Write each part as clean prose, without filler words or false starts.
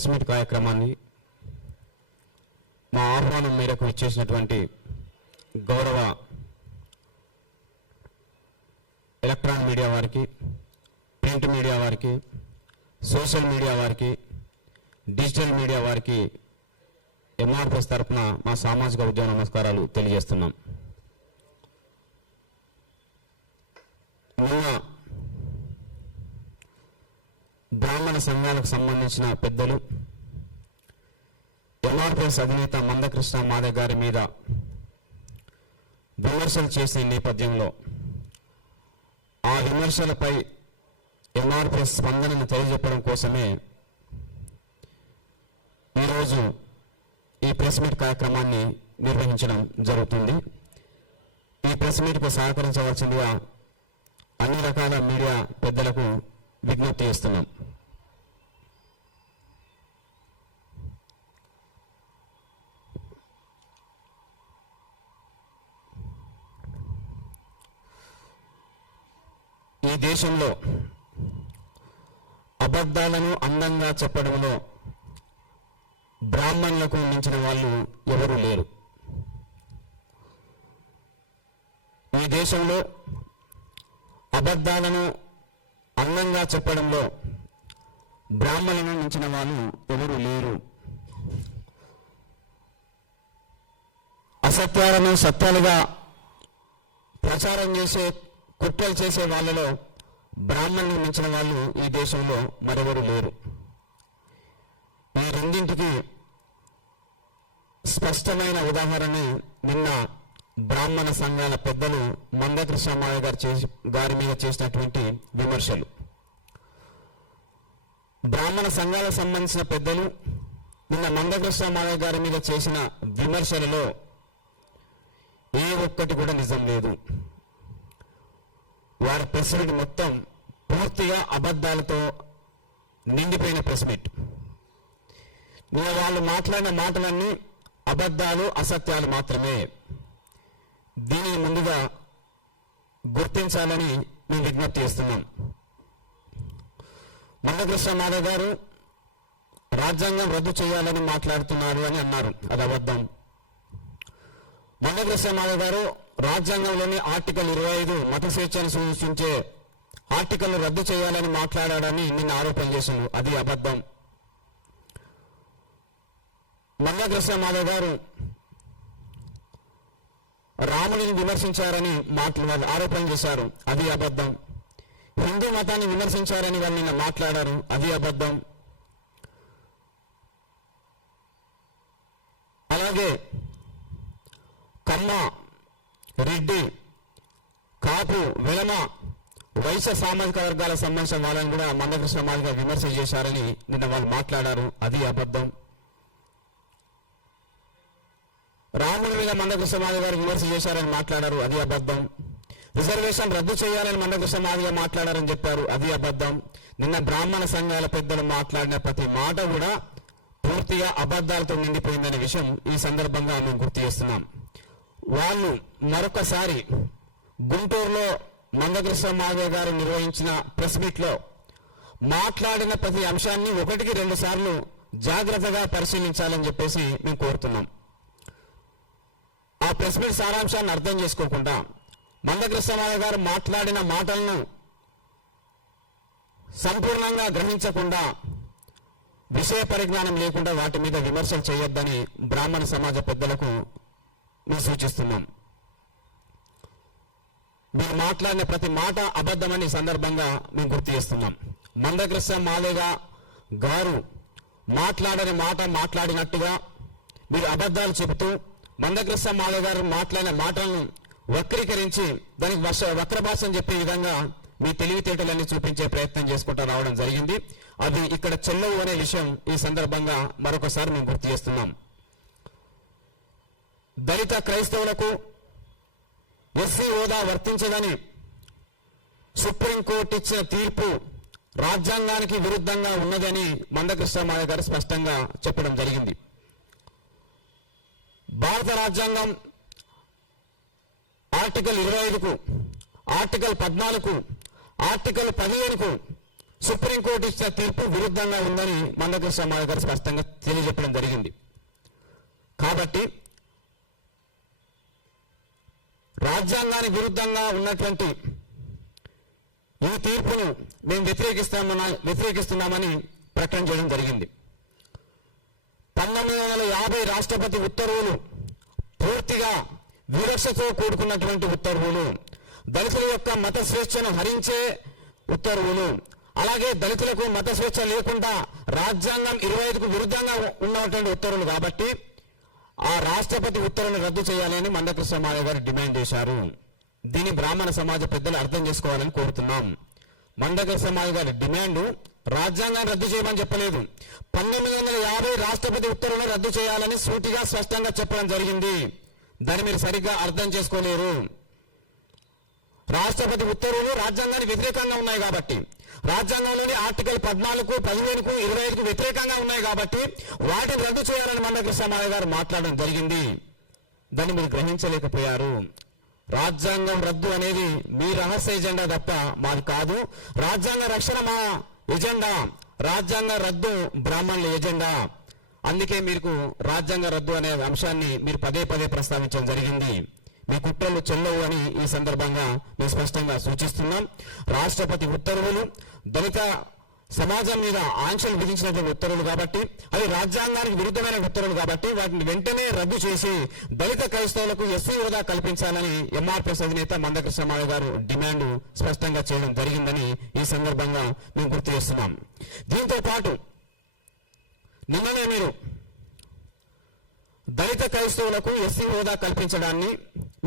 Press meet కార్యక్రమాన్ని మా ఆహ్వానం మేరకు ఇచ్చేసినటువంటి గౌరవ ఎలక్ట్రానిక్ మీడియా వారికి, ప్రింట్ మీడియా వారికి, సోషల్ మీడియా వారికి, డిజిటల్ మీడియా వారికి ఎంఆర్పిఎస్ తరఫున మా సామాజిక ఉద్యమ నమస్కారాలు తెలియజేస్తున్నాం. నిన్న బ్రాహ్మణ సంఘాలకు సంబంధించిన పెద్దలు ఎంఆర్పిఎస్ అధినేత మందకృష్ణ మాదే గారి మీద విమర్శలు చేసే నేపథ్యంలో ఆ విమర్శలపై ఎంఆర్పిఎస్ స్పందనను తెలియజెప్పడం కోసమే ఈరోజు ఈ ప్రెస్ మీట్ కార్యక్రమాన్ని నిర్వహించడం జరుగుతుంది. ఈ ప్రెస్ మీట్కు సహకరించవలసిందిగా అన్ని రకాల మీడియా పెద్దలకు విజ్ఞప్తి చేస్తున్నాం. ఈ దేశంలో అబద్ధాలను అందంగా చెప్పడంలో బ్రాహ్మణులకు మించిన వాళ్ళు ఎవరూ లేరు. ఈ దేశంలో అబద్ధాలను అందంగా చెప్పడంలో బ్రాహ్మణులను మించిన వాళ్ళు ఎవరూ లేరు. అసత్యాలను సత్యాలుగా ప్రచారం చేసే, కుట్రలు చేసే వాళ్ళలో బ్రాహ్మణులను మించిన వాళ్ళు ఈ దేశంలో మరెవరూ లేరు. ఈ రెండింటికి స్పష్టమైన ఉదాహరణ నిన్న బ్రాహ్మణ సంఘాల పెద్దలు మందకృష్ణ మాదే గారి మీద చేసినటువంటి విమర్శలు. బ్రాహ్మణ సంఘాలకు సంబంధించిన పెద్దలు నిన్న మందకృష్ణ మాదే గారి మీద చేసిన విమర్శలలో ఏ ఒక్కటి కూడా నిజం లేదు. వారి ప్రెస్ మీట్ మొత్తం పూర్తిగా అబద్ధాలతో నిండిపోయిన ప్రెస్ మీట్. నిన్న వాళ్ళు మాట్లాడిన మాటలన్నీ అబద్ధాలు, అసత్యాలు మాత్రమే. దీనిని ముందుగా గుర్తించాలని మేము విజ్ఞప్తి చేస్తున్నాం. మందకృష్ణ మాదే గారు రాజ్యాంగం రద్దు చేయాలని మాట్లాడుతున్నారు అని అన్నారు. అది అబద్ధం. మందకృష్ణ మాదే గారు రాజ్యాంగంలోని ఆర్టికల్ 25 మత స్వేచ్ఛను సూచించే ఆర్టికల్ రద్దు చేయాలని మాట్లాడాడని నిన్న ఆరోపణ చేశారు. అది అబద్ధం. మందకృష్ణ మాదే గారు రాముడిని విమర్శించారని ఆరోపణ చేశారు. అది అబద్ధం. హిందూ మతాన్ని విమర్శించారని వాళ్ళు నిన్న మాట్లాడారు. అది అబద్ధం. అలాగే కమ్మ, రెడ్డి, కాపు, వెలమ, వైశ్య సామాజిక వర్గాలకు సంబంధించిన వాళ్ళని కూడా మందకృష్ణ మాదే గారు విమర్శ చేశారని నిన్న వాళ్ళు మాట్లాడారు. అది అబద్ధం. రాముడి మీద మందకృష్ణ మాదే గారు విమర్శ చేశారని మాట్లాడారు. అది అబద్ధం. రిజర్వేషన్ రద్దు చేయాలని మందకృష్ణ మాదే గారు మాట్లాడారని చెప్పారు. అది అబద్ధం. నిన్న బ్రాహ్మణ సంఘాల పెద్దలు మాట్లాడిన ప్రతి మాట కూడా పూర్తిగా అబద్ధాలతో నిండిపోయిందనే విషయం ఈ సందర్భంగా మేము గుర్తు చేస్తున్నాం. వాళ్ళు మరొకసారి గుంటూరులో మందకృష్ణ మాదే గారు నిర్వహించిన ప్రెస్ మీట్లో మాట్లాడిన ప్రతి అంశాన్ని 1-2 సార్లు జాగ్రత్తగా పరిశీలించాలని చెప్పేసి మేము కోరుతున్నాం. ఆ ప్రెస్ మీట్ సారాంశాన్ని అర్థం చేసుకోకుండా మందకృష్ణ మాదే గారు మాట్లాడిన మాటలను సంపూర్ణంగా గ్రహించకుండా, విషయ పరిజ్ఞానం లేకుండా వాటి మీద విమర్శలు చేయొద్దని బ్రాహ్మణ సమాజ పెద్దలకు మేము సూచిస్తున్నాం. మీరు మాట్లాడిన ప్రతి మాట అబద్ధమని సందర్భంగా మేము గుర్తు చేస్తున్నాం. మందకృష్ణ మాదే గారు మాట్లాడని మాట మాట్లాడినట్టుగా మీరు అబద్ధాలు చెబుతూ మందకృష్ణ మాదే గారు మాట్లాడిన మాటలను వక్రీకరించి దానికి వక్ర భాషను చెప్పే విధంగా మీ తెలివితేటలన్నీ చూపించే ప్రయత్నం చేసుకుంటూ రావడం జరిగింది. అది ఇక్కడ చెల్లవు అనే విషయం ఈ సందర్భంగా మరొకసారి మేము గుర్తు చేస్తున్నాం. దళిత క్రైస్తవులకు ఎస్సీ హోదా వర్తించదని సుప్రీంకోర్టు ఇచ్చిన తీర్పు రాజ్యాంగానికి విరుద్ధంగా ఉన్నదని మందకృష్ణ మాదే గారు స్పష్టంగా చెప్పడం జరిగింది. భారత రాజ్యాంగం ఆర్టికల్ 25కు, ఆర్టికల్ 14కు, ఆర్టికల్ 15కు సుప్రీంకోర్టు ఇచ్చిన తీర్పు విరుద్ధంగా ఉందని మందకృష్ణ మాదిగ గారు స్పష్టంగా తెలియజెప్పడం జరిగింది. కాబట్టి రాజ్యాంగానికి విరుద్ధంగా ఉన్నటువంటి ఈ తీర్పును మేము వ్యతిరేకిస్తున్నామని ప్రకటన చేయడం జరిగింది. 1950 రాష్ట్రపతి ఉత్తర్వులు పూర్తిగా వివక్షతో కూడుకున్నటువంటి ఉత్తర్వులు, దళితుల యొక్క మత స్వేచ్ఛను హరించే ఉత్తర్వులు, అలాగే దళితులకు మత స్వేచ్ఛ లేకుండా రాజ్యాంగం 25కు విరుద్ధంగా ఉన్నటువంటి ఉత్తర్వులు. కాబట్టి ఆ రాష్ట్రపతి ఉత్తర్వులను రద్దు చేయాలని మందకృష్ణ మాదిగ గారు డిమాండ్ చేశారు. దీన్ని బ్రాహ్మణ సమాజ పెద్దలు అర్థం చేసుకోవాలని కోరుతున్నాం. మందకృష్ణ మాదిగ గారి డిమాండ్ రాజ్యాంగాన్ని రద్దు చేయమని చెప్పలేదు. 1950 రాష్ట్రపతి ఉత్తర్వులను రద్దు చేయాలని సూటిగా స్పష్టంగా చెప్పడం జరిగింది. దాన్ని మీరు సరిగ్గా అర్థం చేసుకోలేరు. రాష్ట్రపతి ఉత్తర్వులు రాజ్యాంగానికి వ్యతిరేకంగా ఉన్నాయి కాబట్టి, రాజ్యాంగంలోని ఆర్టికల్ 14కు 15కు 25కు వ్యతిరేకంగా ఉన్నాయి కాబట్టి వాటిని రద్దు చేయాలని మందకృష్ణ మాదిగ గారు మాట్లాడడం జరిగింది. దాన్ని మీరు గ్రహించలేకపోయారు. రాజ్యాంగం రద్దు అనేది మీ రహస్య ఎజెండా తప్ప మాది కాదు. రాజ్యాంగ రక్షణ మా ఎజెండా, రాజ్యాంగ రద్దు బ్రాహ్మణుల ఎజెండా. అందుకే మీకు రాజ్యాంగ రద్దు అనే అంశాన్ని మీరు పదే పదే ప్రస్తావించడం జరిగింది. మీ కుట్రలు చెల్లవు అని ఈ సందర్భంగా మేము స్పష్టంగా సూచిస్తున్నాం. రాష్ట్రపతి ఉత్తర్వులు దళిత సమాజం మీద ఆంక్షలు విధించినటువంటి ఉత్తర్వులు కాబట్టి, అవి రాజ్యాంగానికి విరుద్ధమైన ఉత్తర్వులు కాబట్టి వాటిని వెంటనే రద్దు చేసి దళిత క్రైస్తవులకు ఎస్సీ హోదా కల్పించాలని ఎంఆర్పీఎస్ అధినేత మందకృష్ణ మాదిగ గారు డిమాండ్ స్పష్టంగా చేయడం జరిగిందని ఈ సందర్భంగా మేము గుర్తు చేస్తున్నాం. దీంతో పాటు నిన్ననే మీరు దళిత క్రైస్తవులకు ఎస్సీ హోదా కల్పించడాన్ని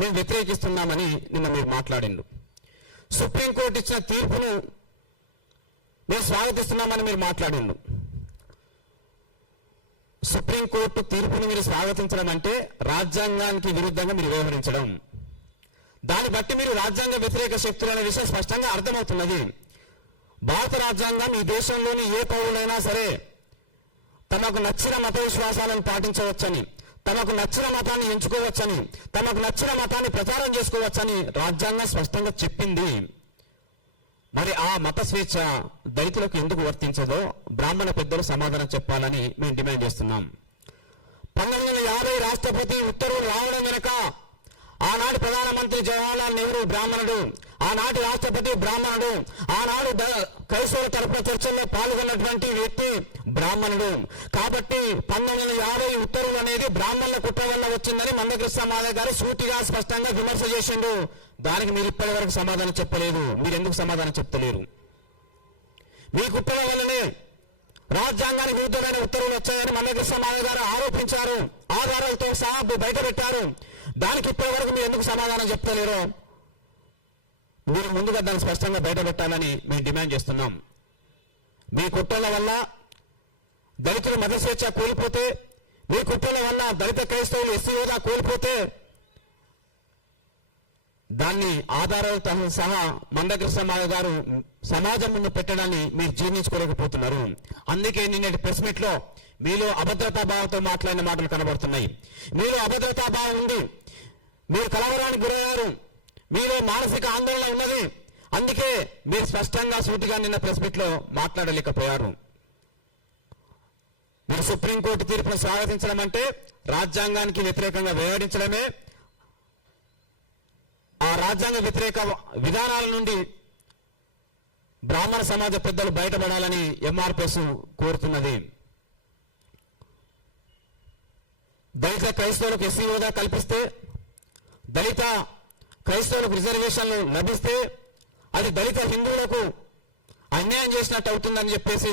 మేము వ్యతిరేకిస్తున్నామని నిన్న మీరు మాట్లాడిండు. సుప్రీంకోర్టు ఇచ్చిన తీర్పును మేము స్వాగతిస్తున్నామని మీరు మాట్లాడిండు. సుప్రీంకోర్టు తీర్పుని మీరు స్వాగతించడం అంటే రాజ్యాంగానికి విరుద్ధంగా మీరు వ్యవహరించడం. దాన్ని బట్టి మీరు రాజ్యాంగ వ్యతిరేక శక్తులు అనే విషయం స్పష్టంగా అర్థమవుతున్నది. భారత రాజ్యాంగం ఈ దేశంలోని ఏ పౌరులైనా సరే తమకు నచ్చిన మత విశ్వాసాలను పాటించవచ్చని, తమకు నచ్చిన మతాన్ని ఎంచుకోవచ్చని, తమకు నచ్చిన మతాన్ని ప్రచారం చేసుకోవచ్చని రాజ్యాంగం స్పష్టంగా చెప్పింది. మరి ఆ మత స్వేచ్ఛ దళితులకు ఎందుకు వర్తించదో బ్రాహ్మణ పెద్దలు సమాధానం చెప్పాలని మేము డిమాండ్ చేస్తున్నాం. 1950 రాష్ట్రపతి ఉత్తర్వులు రావడం వెనుక ఆనాటి ప్రధానమంత్రి జవహర్లాల్ నెహ్రూ బ్రాహ్మణుడు, ఆనాటి రాష్ట్రపతి బ్రాహ్మణుడు, ఆనాడు క్రైస్తవ తరపున చర్చల్లో పాల్గొన్నటువంటి వ్యక్తి బ్రాహ్మణుడు. కాబట్టి 1950 ఉత్తర్వులు అనేది బ్రాహ్మణుల కుట్ర వల్ల వచ్చిందని మందకృష్ణ మాదిగ గారు సూటిగా స్పష్టంగా విమర్శ చేసిండు. దానికి మీరు ఇప్పటి వరకు సమాధానం చెప్పలేదు. మీరు ఎందుకు సమాధానం చెప్తలేరు? మీ కుట్రల వల్లనే రాజ్యాంగానికి విరుద్ధమైన ఉత్తర్వులు వచ్చాయని మందకృష్ణ మాదిగ గారు ఆరోపించారు. ఆధారాలతో సహా బయట పెట్టారు. దానికి ఇప్పటి వరకు మీరు ఎందుకు సమాధానం చెప్తలేరో మీరు ముందుగా దాన్ని స్పష్టంగా బయట పెట్టాలని మేము డిమాండ్ చేస్తున్నాం. మీ కుట్రల వల్ల దళితులు మత స్వేచ్ఛ కోల్పోతే, మీ కుట్రల వల్ల దళిత క్రైస్తవులు ఎస్సీ హోదా కోల్పోతే దాన్ని ఆధారాలతో సహా మందకృష్ణ మాదిగ గారు సమాజం ముందు పెట్టడాన్ని మీరు జీర్ణించుకోలేకపోతున్నారు. అందుకే నిన్నటి ప్రెస్ మీట్ లో మీలో అభద్రతా భావంతో మాట్లాడిన మాటలు కనబడుతున్నాయి. మీలో అభద్రతా భావం ఉంది, మీరు కలవరానికి గురయ్యారు, మీలో మానసిక ఆందోళన ఉన్నది. అందుకే మీరు స్పష్టంగా సూటిగా నిన్న ప్రెస్ మీట్ లో మాట్లాడలేకపోయారు. మీరు సుప్రీంకోర్టు తీర్పును స్వాగతించడం అంటే రాజ్యాంగానికి వ్యతిరేకంగా వ్యవహరించడమే. ఆ రాజ్యాంగ వ్యతిరేక విధానాల నుండి బ్రాహ్మణ సమాజ పెద్దలు బయటపడాలని ఎంఆర్పీఎస్ కోరుతున్నది. దళిత క్రైస్తవులకు ఎస్సీ హోదా కల్పిస్తే, దళిత క్రైస్తవులకు రిజర్వేషన్లు లభిస్తే అది దళిత హిందువులకు అన్యాయం చేసినట్టు అవుతుందని చెప్పేసి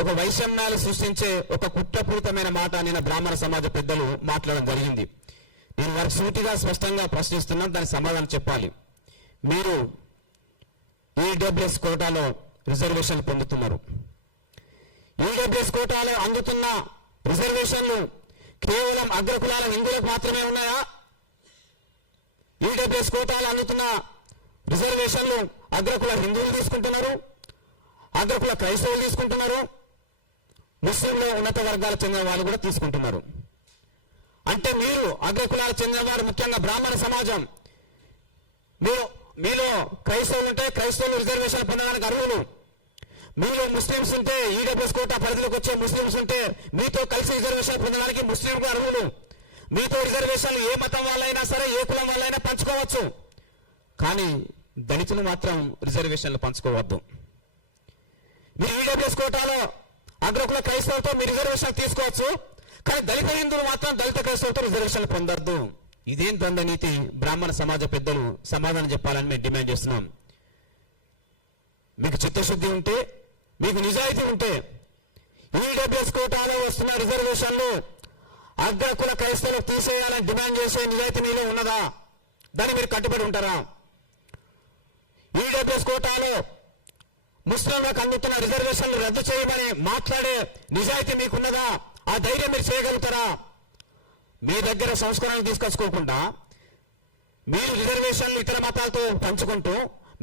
ఒక వైషమ్యాలు సృష్టించే ఒక కుట్రపూరితమైన మాట నిన్న బ్రాహ్మణ సమాజ పెద్దలు మాట్లాడడం జరిగింది. నేను వారికి సూటిగా స్పష్టంగా ప్రశ్నిస్తున్నాను, దానికి సమాధానం చెప్పాలి. మీరు ఈడబ్ల్యూఎస్ కోటాలో రిజర్వేషన్లు పొందుతున్నారు. ఈడబ్ల్యూఎస్ కోటాలో అందుతున్న రిజర్వేషన్లు కేవలం అగ్రకులాల హిందువులకు మాత్రమే ఉన్నాయా? ఈడబ్ల్యూఎస్ కోటాలో అందుతున్న రిజర్వేషన్లు అగ్రకుల హిందువులు తీసుకుంటున్నారు, అగ్రకుల క్రైస్తవులు తీసుకుంటున్నారు, ముస్లింలు ఉన్నత వర్గాలకు చెందిన వాళ్ళు కూడా తీసుకుంటున్నారు. అంటే మీరు అగ్రకులాలకు చెందిన వారు, ముఖ్యంగా బ్రాహ్మణ సమాజం, మీలో క్రైస్తవులు ఉంటే క్రైస్తవులు రిజర్వేషన్ పొందడానికి అర్హులు. మీలో ముస్లింస్ ఉంటే, ఈడబ్ల్యూఎస్ కోటా పరిధిలోకి వచ్చే ముస్లింస్ ఉంటే మీతో కలిసి రిజర్వేషన్ పొందడానికి ముస్లింలు అర్హులు. మీతో రిజర్వేషన్లు ఏ మతం వాళ్ళైనా సరే, ఏ కులం వాళ్ళైనా పంచుకోవచ్చు. కానీ దళితులు మాత్రం రిజర్వేషన్లు పంచుకోవద్దు. మీరు ఈడబ్ల్యూఎస్ కోటాలో అగ్రకుల క్రైస్తవులతో మీరు రిజర్వేషన్ తీసుకోవచ్చు, కానీ దళిత హిందువులు మాత్రం దళిత క్రైస్తవులతో రిజర్వేషన్లు పొందొద్దు. ఇదేం ద్వంద్వ నీతి? బ్రాహ్మణ సమాజ పెద్దలు సమాధానం చెప్పాలని మేము డిమాండ్ చేస్తున్నాం. మీకు చిత్తశుద్ధి ఉంటే, మీకు నిజాయితీ ఉంటే, ఈడబ్ల్యూఎస్ కోటాలో వస్తున్న రిజర్వేషన్లు అగ్రకుల క్రైస్తవులకు తీసేయాలని డిమాండ్ చేసే నిజాయితీ మీలో ఉన్నదా? దాన్ని మీరు కట్టుబడి ఉంటారా? ఈడబ్ల్యూఎస్ కోటాలో ముస్లింలకు అందుతున్న రిజర్వేషన్లు రద్దు చేయమని మాట్లాడే నిజాయితీ మీకున్నదా? ఆ ధైర్యం మీరు చేయగలుగుతారా? మీ దగ్గర సంస్కరణలు తీసుకొచ్చుకోకుండా మీరు రిజర్వేషన్లు ఇతర మతాలతో పంచుకుంటూ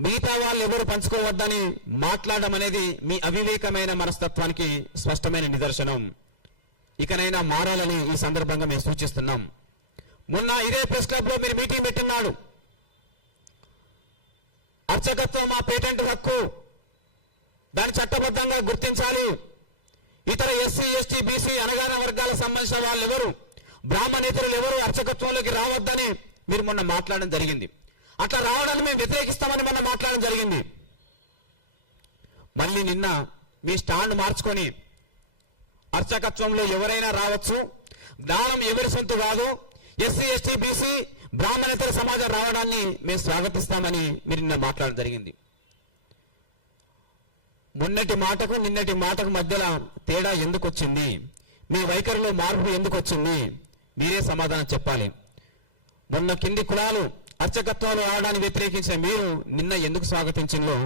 మిగతా వాళ్ళు ఎవరు పంచుకోవద్దని మాట్లాడడం అనేది మీ అవివేకమైన మనస్తత్వానికి స్పష్టమైన నిదర్శనం. ఇకనైనా మారాలని ఈ సందర్భంగా మేము సూచిస్తున్నాం. మొన్న ఇదే ప్రెస్ క్లబ్ లో మీరు మీటింగ్ పెట్టినాడు. అర్చకత్వం మా పేటెంట్ హక్కు, దాన్ని చట్టబద్ధంగా గుర్తించాలి. ఇతర ఎస్సీ, ఎస్టీ, బీసీ అణగారిన వర్గాలకు సంబంధించిన వాళ్ళు ఎవరు, బ్రాహ్మణేతరులు ఎవరు అర్చకత్వంలోకి రావద్దని మీరు మొన్న మాట్లాడడం జరిగింది. అట్లా రావడాన్ని మేము వ్యతిరేకిస్తామని మొన్న మాట్లాడడం జరిగింది. మళ్ళీ నిన్న మీ స్టాండ్ మార్చుకొని అర్చకత్వంలో ఎవరైనా రావచ్చు, జ్ఞానం ఎవరి సొంత కాదు, ఎస్సీ, ఎస్టీ, బీసీ, బ్రాహ్మణేతర సమాజం రావడాన్ని మేము స్వాగతిస్తామని మీరు నిన్న మాట్లాడడం జరిగింది. మొన్నటి మాటకు నిన్నటి మాటకు మధ్యలో తేడా ఎందుకు వచ్చింది? మీ వైఖరిలో మార్పు ఎందుకు వచ్చింది? మీరే సమాధానం చెప్పాలి. మొన్న కింది కులాలు అర్చకత్వాలు రావడాన్ని వ్యతిరేకించిన మీరు నిన్న ఎందుకు స్వాగతించిందో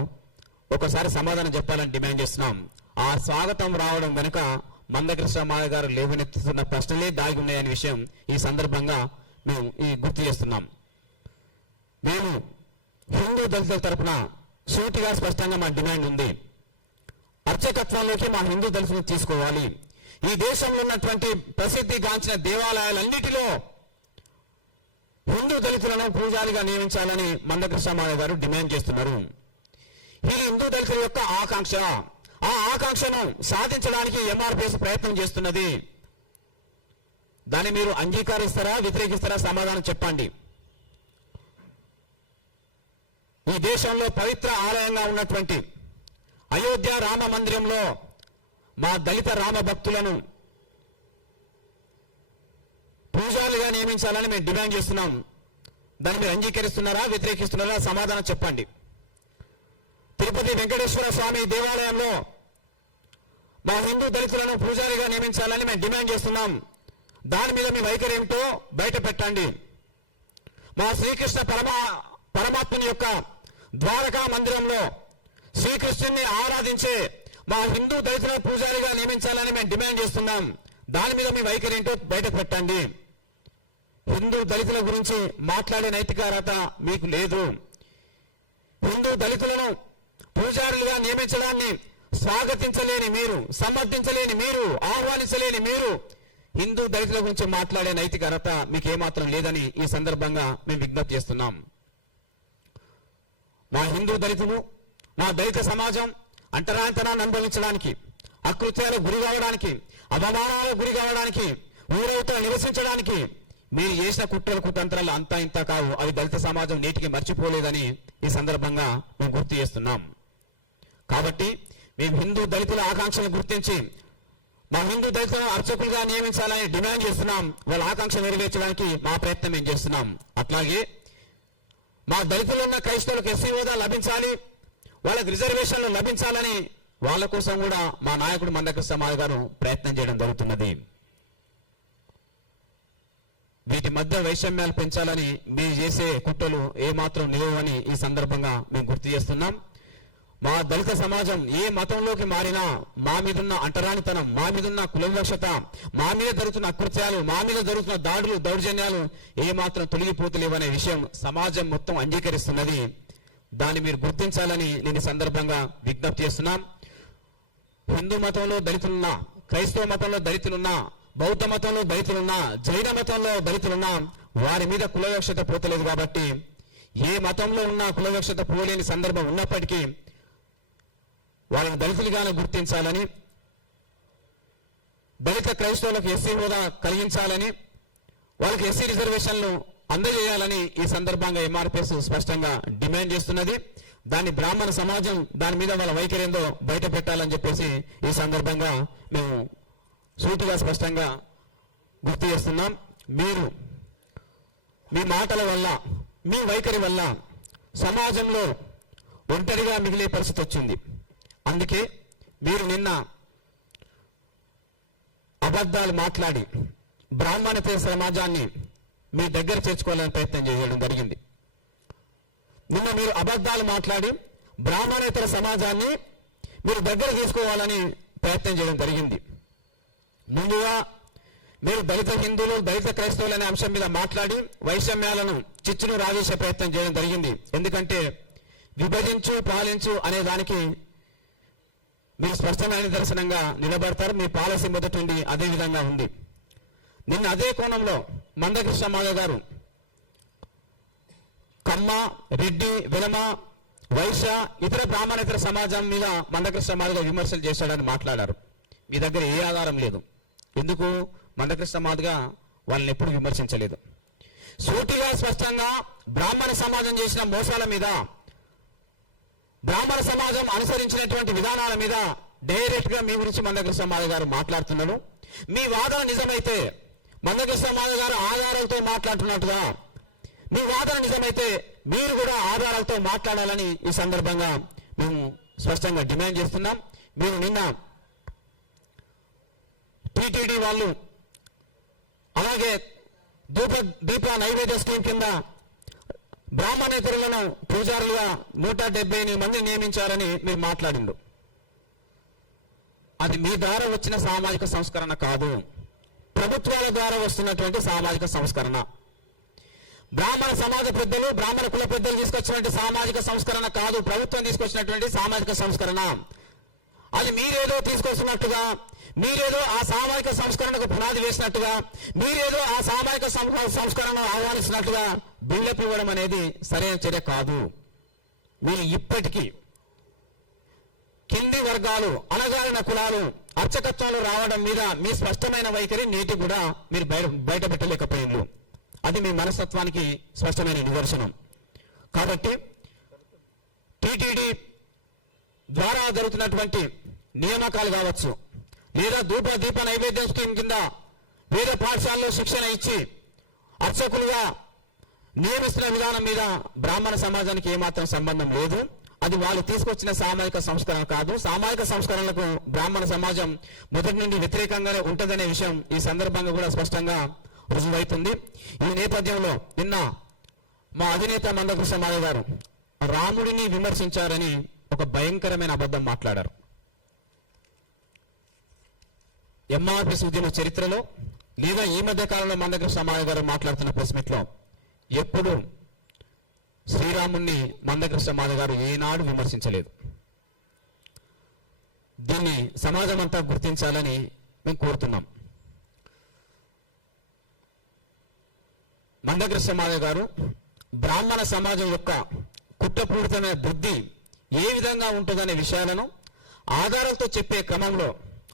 ఒకసారి సమాధానం చెప్పాలని డిమాండ్ చేస్తున్నాం. ఆ స్వాగతం రావడం వెనుక మందకృష్ణ మాయ గారు లేవనెత్తుతున్న ప్రశ్నలే దాగి ఉన్నాయనే విషయం ఈ సందర్భంగా మేము గుర్తు చేస్తున్నాం. మేము హిందూ దళితుల తరపున సూటిగా స్పష్టంగా మా డిమాండ్ ఉంది. అర్చకత్వంలోకి మా హిందూ దళితులను తీసుకోవాలి. ఈ దేశంలో ఉన్నటువంటి ప్రసిద్ధిగాంచిన దేవాలయాలన్నిటిలో హిందూ దళితులను పూజారిగా నియమించాలని మందకృష్ణ మాయ గారు డిమాండ్ చేస్తున్నారు. ఇది హిందూ దళితుల యొక్క ఆకాంక్ష. ఆ ఆకాంక్షను సాధించడానికి ఎంఆర్పిఎస్ ప్రయత్నం చేస్తున్నది. దాన్ని మీరు అంగీకరిస్తారా, వ్యతిరేకిస్తారా? సమాధానం చెప్పండి. ఈ దేశంలో పవిత్ర ఆలయంగా ఉన్నటువంటి అయోధ్య రామ మందిరంలో మా దళిత రామ భక్తులను పూజారులుగా నియమించాలని మేము డిమాండ్ చేస్తున్నాం. దాన్ని మీరు అంగీకరిస్తున్నారా, వ్యతిరేకిస్తున్నారా? సమాధానం చెప్పండి. తిరుపతి వెంకటేశ్వర స్వామి దేవాలయంలో మా హిందూ దళితులను పూజారిగా నియమించాలని మేము డిమాండ్ చేస్తున్నాం. దాని మీద మీ వైఖరి ఏమిటో బయట పెట్టండి. మా శ్రీకృష్ణ పరమాత్మని యొక్క ద్వారకా మందిరంలో శ్రీకృష్ణుని ఆరాధించే మా హిందూ దళితుల పూజారిగా నియమించాలని మేము డిమాండ్ చేస్తున్నాం. దాని మీద మీ వైఖరి ఏంటో బయట పెట్టండి. హిందూ దళితుల గురించి మాట్లాడే నైతిక అర్హత మీకు లేదు. హిందూ దళితులను పూజారులుగా నియమించడాన్ని స్వాగతించలేని మీరు, సమర్థించలేని మీరు, ఆహ్వానించలేని మీరు హిందూ దళితుల గురించి మాట్లాడే నైతిక అర్హత మీకు ఏమాత్రం లేదని ఈ సందర్భంగా మేము విజ్ఞప్తి చేస్తున్నాం. మా హిందూ దళితులు, మా దళిత సమాజం అంటరాంతనాన్ని అనుభవించడానికి, అకృత్యాలకు గురి కావడానికి, అవమానాలకు గురి కావడానికి, ఊరవతల నివసించడానికి మీరు చేసిన కుట్రల కుతంత్రాలు అంతా ఇంత కావు. అవి దళిత సమాజం నేటికి మర్చిపోలేదని ఈ సందర్భంగా మేము గుర్తు చేస్తున్నాం. కాబట్టి మేము హిందూ దళితుల ఆకాంక్షను గుర్తించి మా హిందూ దళితులను అర్చకులుగా నియమించాలని డిమాండ్ చేస్తున్నాం. వాళ్ళ ఆకాంక్ష నెరవేర్చడానికి మా ప్రయత్నం మేము చేస్తున్నాం. అట్లాగే మా దళితులు ఉన్న క్రైస్తవులకు ఎస్సీ హోదా లభించాలి, వాళ్ళకి రిజర్వేషన్లు లభించాలని వాళ్ళ కోసం కూడా మా నాయకుడు మందకృష్ణ మాయ గారు ప్రయత్నం చేయడం జరుగుతున్నది. వీటి మధ్య వైషమ్యాలు పెంచాలని మీరు చేసే కుట్రలు ఏమాత్రం నిలవని ఈ సందర్భంగా మేము గుర్తు చేస్తున్నాం. మా దళిత సమాజం ఏ మతంలోకి మారినా మా మీదున్న అంటరానితనం, మా మీదున్న కులవివక్షత, మా మీద జరుగుతున్న అకృత్యాలు, మా మీద జరుగుతున్న దాడులు, దౌర్జన్యాలు ఏమాత్రం తొలగిపోతలేవనే విషయం సమాజం మొత్తం అంగీకరిస్తున్నది. దాన్ని మీరు గుర్తించాలని నేను ఈ సందర్భంగా విజ్ఞప్తి చేస్తున్నాం. హిందూ మతంలో దళితులున్నా, క్రైస్తవ మతంలో దళితులున్నా, బౌద్ధ మతంలో దళితులున్నా, జైన మతంలో దళితులున్నా వారి మీద కులవివక్షత పోతలేదు. కాబట్టి ఏ మతంలో ఉన్నా కులవివక్షత పోలేని సందర్భం ఉన్నప్పటికీ వాళ్ళని దళితులుగానే గుర్తించాలని, దళిత క్రైస్తవులకు ఎస్సీ హోదా కలిగించాలని, వాళ్ళకి ఎస్సీ రిజర్వేషన్లు అందజేయాలని ఈ సందర్భంగా ఎంఆర్పిఎస్ స్పష్టంగా డిమాండ్ చేస్తున్నది. దాన్ని బ్రాహ్మణ సమాజం దాని మీద వాళ్ళ వైఖరి ఏందో బయట పెట్టాలని చెప్పేసి ఈ సందర్భంగా మేము సూటిగా స్పష్టంగా గుర్తు చేస్తున్నాం. మీరు మీ మాటల వల్ల, మీ వైఖరి వల్ల సమాజంలో ఒంటరిగా మిగిలే పరిస్థితి వచ్చింది. అందుకే మీరు నిన్న అబద్ధాలు మాట్లాడి బ్రాహ్మణేతర సమాజాన్ని మీ దగ్గర చేర్చుకోవాలని ప్రయత్నం చేయడం జరిగింది. నిన్న మీరు అబద్ధాలు మాట్లాడి బ్రాహ్మణేతర సమాజాన్ని మీరు దగ్గర చేసుకోవాలని ప్రయత్నం చేయడం జరిగింది. ముందుగా మీరు దళిత హిందువులు, దళిత క్రైస్తవులు అనే అంశం మీద మాట్లాడి వైషమ్యాలను చిచ్చును రావేసే ప్రయత్నం చేయడం జరిగింది. ఎందుకంటే విభజించు పాలించు అనే దానికి మీరు స్పష్టమైన నిదర్శనంగా నిలబడతారు. మీ పాలసీ మొదటి నుండి అదే విధంగా ఉంది. నిన్న అదే కోణంలో మందకృష్ణ మాధవ్ గారు కమ్మ, రెడ్డి, వెలమ, వైశ్య, ఇతర బ్రాహ్మణేతర సమాజం మీద మందకృష్ణ మాధవ్ గారు విమర్శలు చేశాడని మాట్లాడారు. మీ దగ్గర ఏ ఆధారం లేదు. ఎందుకు? మందకృష్ణ మాధవ్గా వాళ్ళని ఎప్పుడు విమర్శించలేదు. సూటిగా స్పష్టంగా బ్రాహ్మణ సమాజం చేసిన మోసాల మీద, బ్రాహ్మణ సమాజం అనుసరించినటువంటి విధానాల మీద డైరెక్ట్ గా మీ గురించి మందకృష్ణ మాధవ్ గారు మాట్లాడుతున్నారు. మీ వాదన నిజమైతే, మందకృష్ణ మాధవ్ గారు ఆధారాలతో మాట్లాడుతున్నట్టుగా మీ వాదన నిజమైతే మీరు కూడా ఆధారాలతో మాట్లాడాలని ఈ సందర్భంగా మేము స్పష్టంగా డిమాండ్ చేస్తున్నాం. మీరు నిన్న టీటీడీ వాళ్ళు అలాగే దీప నైవేద్య స్కీమ్ కింద బ్రాహ్మణేతరులను పూజారులుగా 178 మంది నియమించారని మీరు మాట్లాడిండు. అది మీ ద్వారా వచ్చిన సామాజిక సంస్కరణ కాదు, ప్రభుత్వాల ద్వారా వస్తున్నటువంటి సామాజిక సంస్కరణ. బ్రాహ్మణ సమాజ పెద్దలు, బ్రాహ్మణ కుల పెద్దలు తీసుకొచ్చినటువంటి సామాజిక సంస్కరణ కాదు, ప్రభుత్వం తీసుకొచ్చినటువంటి సామాజిక సంస్కరణ. అది మీరేదో తీసుకొస్తున్నట్టుగా, మీరేదో ఆ సామాజిక సంస్కరణకు పునాది వేసినట్టుగా, మీరేదో ఆ సామాజిక సంస్కరణను ఆహ్వానిస్తున్నట్టుగా బిల్డప్ ఇవ్వడం అనేది సరైన చర్య కాదు. మీరు ఇప్పటికీ కింది వర్గాలు, అణగారిన కులాలు అర్చకత్వాలు రావడం మీద మీ స్పష్టమైన వైఖరి నేటి కూడా మీరు బయట పెట్టలేకపోయింది. అది మీ మనస్తత్వానికి స్పష్టమైన నిదర్శనం. కాబట్టి టీటీడీ ద్వారా జరుగుతున్నటువంటి నియామకాలు కావచ్చు, లేదా దీప నైవేద్యం స్కీమ్ కింద వేద పాఠశాలలో శిక్షణ ఇచ్చి అర్చకులుగా నియమిస్తున్న విధానం మీద బ్రాహ్మణ సమాజానికి ఏమాత్రం సంబంధం లేదు. అది వాళ్ళు తీసుకొచ్చిన సామాజిక సంస్కరణ కాదు. సామాజిక సంస్కరణలకు బ్రాహ్మణ సమాజం మొదటి నుండి వ్యతిరేకంగానే ఉంటుందనే విషయం ఈ సందర్భంగా కూడా స్పష్టంగా రుజువైతుంది. ఈ నేపథ్యంలో నిన్న మా అధినేత మందకృష్ణ మాధవ్ గారు రాముడిని విమర్శించారని ఒక భయంకరమైన అబద్ధం మాట్లాడారు. ఎంఆర్పిఎస్ ఉద్యమ చరిత్రలో లేదా ఈ మధ్య కాలంలో మందకృష్ణ మాధవ్ గారు మాట్లాడుతున్న ప్రెస్ మీట్ లో ఎప్పుడు శ్రీరాముణ్ణి మందకృష్ణ మాధవ్ గారు ఏనాడు విమర్శించలేదు. దీన్ని సమాజం అంతా గుర్తించాలని మేము కోరుతున్నాం. మందకృష్ణ మాధవ్ గారు బ్రాహ్మణ సమాజం యొక్క కుట్రపూరితమైన బుద్ధి ఏ విధంగా ఉంటుందనే విషయాలను ఆధారాలతో చెప్పే క్రమంలో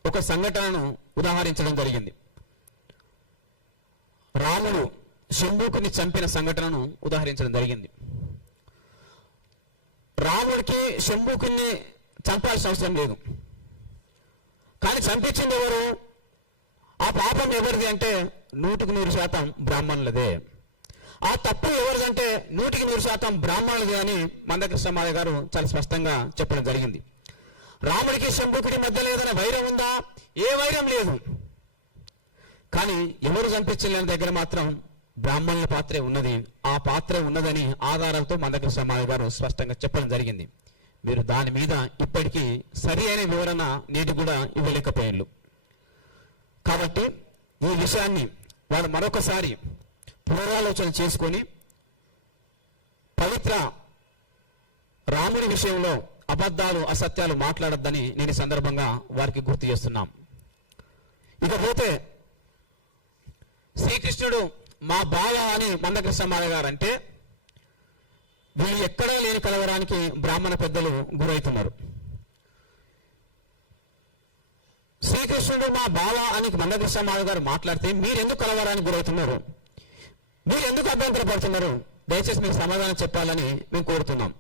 ఒక సంఘటనను ఉదాహరించడం జరిగింది. రాముడు శంభుకుని చంపిన సంఘటనను ఉదాహరించడం జరిగింది. రాముడికి శంభుకుని చంపాల్సిన అవసరం లేదు, కానీ చంపించింది ఎవరు? ఆ పాపం ఎవరిది అంటే 100% బ్రాహ్మణులదే. ఆ తప్పు ఎవరిదంటే 100% బ్రాహ్మణులది అని మందకృష్ణ మాధవ్ గారు చాలా స్పష్టంగా చెప్పడం జరిగింది. రాముడికి శంభుకుడి మధ్యలో ఏదైనా వైరం ఉందా? ఏ వైరం లేదు. కానీ ఎవరు చంపించలేని దగ్గర మాత్రం బ్రాహ్మణుల పాత్రే ఉన్నది. ఆ పాత్ర ఉన్నదని ఆధారాలతో మందకృష్ణ మాధవ్ గారు స్పష్టంగా చెప్పడం జరిగింది. మీరు దాని మీద ఇప్పటికీ సరి అయిన వివరణ నేటి కూడా ఇవ్వలేకపోయారు. కాబట్టి ఈ విషయాన్ని వారు మరొకసారి పునరాలోచన చేసుకొని పవిత్ర రాముడి విషయంలో అబద్ధాలు, అసత్యాలు మాట్లాడొద్దని నేను ఈ సందర్భంగా వారికి గుర్తు చేస్తున్నాం. ఇకపోతే శ్రీకృష్ణుడు మా బావ అని మందకృష్ణ మాధవ్ గారు అంటే వీళ్ళు ఎక్కడా లేని కలవరానికి బ్రాహ్మణ పెద్దలు గురవుతున్నారు. శ్రీకృష్ణుడు మా బావ అని మందకృష్ణ మాధవ్ గారు మాట్లాడితే మీరెందుకు కలవరానికి గురవుతున్నారు? మీరెందుకు అభ్యంతరపడుతున్నారు? దయచేసి మీకు సమాధానం చెప్పాలని మేము కోరుతున్నాం.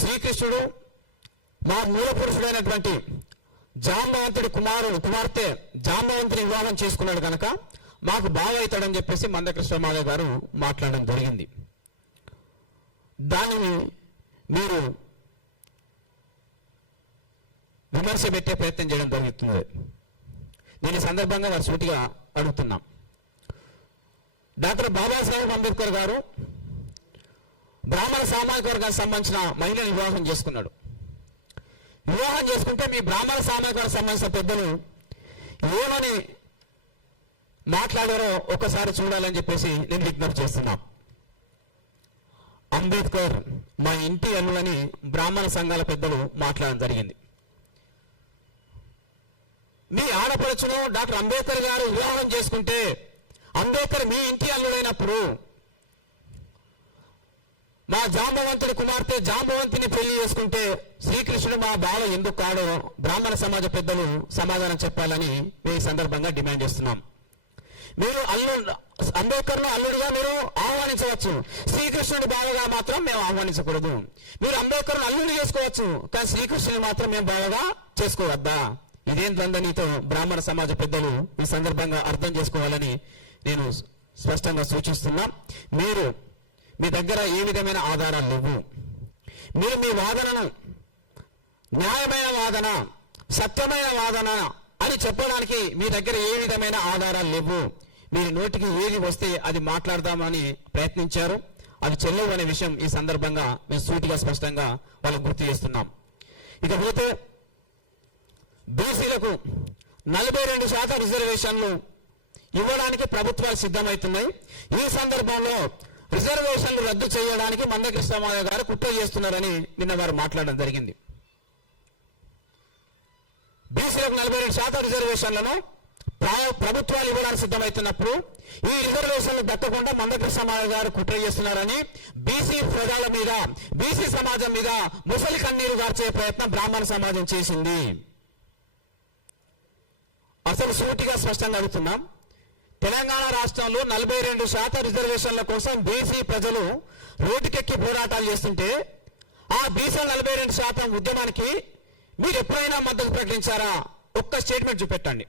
శ్రీకృష్ణుడు మా మూల పురుషుడైనటువంటి జాంబవంతుడి కుమార్తె జాంబవంతుని వివాహం చేసుకున్నాడు కనుక మాకు బావ అవుతాడని చెప్పేసి మందకృష్ణ మాధవ్ గారు మాట్లాడడం జరిగింది. దానిని మీరు విమర్శ పెట్టే ప్రయత్నం చేయడం జరుగుతుంది. నేను ఈ సందర్భంగా వారు సూటిగా అడుగుతున్నాం. డాక్టర్ బాబాసాహెబ్ అంబేద్కర్ గారు బ్రాహ్మణ సామాజిక వర్గానికి సంబంధించిన మహిళను వివాహం చేసుకున్నాడు. వివాహం చేసుకుంటే మీ బ్రాహ్మణ సామాజిక వర్గానికి సంబంధించిన పెద్దలు ఏమని మాట్లాడారో ఒక్కసారి చూడాలని చెప్పేసి నేను విజ్ఞప్తి చేస్తున్నా. అంబేద్కర్ మా ఇంటి అల్లుడని బ్రాహ్మణ సంఘాల పెద్దలు మాట్లాడడం జరిగింది. మీ ఆడపడుచును డాక్టర్ అంబేద్కర్ గారు వివాహం చేసుకుంటే అంబేద్కర్ మీ ఇంటి అల్లుడైనప్పుడు మా జాంబవంతుడి కుమార్తె జాంబవంతిని పెళ్లి చేసుకుంటే శ్రీకృష్ణుడు మా బావ ఎందుకు కాడో బ్రాహ్మణ సమాజ పెద్దలు సమాధానం చెప్పాలని మేము ఈ సందర్భంగా డిమాండ్ చేస్తున్నాం. మీరు అంబేద్కర్ను అల్లుడిగా మీరు ఆహ్వానించవచ్చు, శ్రీకృష్ణుడి బావగా మాత్రం మేము ఆహ్వానించకూడదు. మీరు అంబేద్కర్ను అల్లుడిని చేసుకోవచ్చు, కానీ శ్రీకృష్ణుని మాత్రం మేము బావగా చేసుకోవద్దా? ఇదేం ద్వంద్వనీతో బ్రాహ్మణ సమాజ పెద్దలు ఈ సందర్భంగా అర్థం చేసుకోవాలని నేను స్పష్టంగా సూచిస్తున్నా. మీరు మీ దగ్గర ఏ విధమైన ఆధారాలు లేవు. మీరు మీ వాదనను న్యాయమైన వాదన, సత్యమైన వాదన అని చెప్పడానికి మీ దగ్గర ఏ విధమైన ఆధారాలు లేవు. మీరు నోటికి ఏది వస్తే అది మాట్లాడదామని ప్రయత్నించారు. అది చెల్లవు అనే విషయం ఈ సందర్భంగా మేము సూటిగా స్పష్టంగా వాళ్ళకు గుర్తు చేస్తున్నాం. ఇకపోతే బీసీలకు 42% రిజర్వేషన్లు ఇవ్వడానికి ప్రభుత్వాలు సిద్ధమవుతున్నాయి. ఈ సందర్భంలో రిజర్వేషన్లు రద్దు చేయడానికి మందకృష్ణ మాధవ్ గారు కుట్ర చేస్తున్నారని నిన్న వారు మాట్లాడడం జరిగింది. బీసీలకు 42% రిజర్వేషన్లను ప్రభుత్వాలు ఇవ్వడానికి సిద్ధమవుతున్నప్పుడు ఈ రిజర్వేషన్లు దక్కకుండా మందకృష్ణ మాధవ్ గారు కుట్ర చేస్తున్నారని బీసీ ప్రజల మీద, బీసీ సమాజం మీద ముసలి కన్నీరు గార్చే ప్రయత్నం బ్రాహ్మణ సమాజం చేసింది. అసలు సూటిగా స్పష్టంగా అడుగుతున్నాం. తెలంగాణ రాష్ట్రంలో 42% రిజర్వేషన్ల కోసం బీసీ ప్రజలు రోడ్డుకెక్కి పోరాటాలు చేస్తుంటే ఆ బీసీ 42% ఉద్యమానికి మీరు ఎప్పుడైనా మద్దతు ప్రకటించారా? ఒక్క స్టేట్మెంట్ చూపెట్టండి.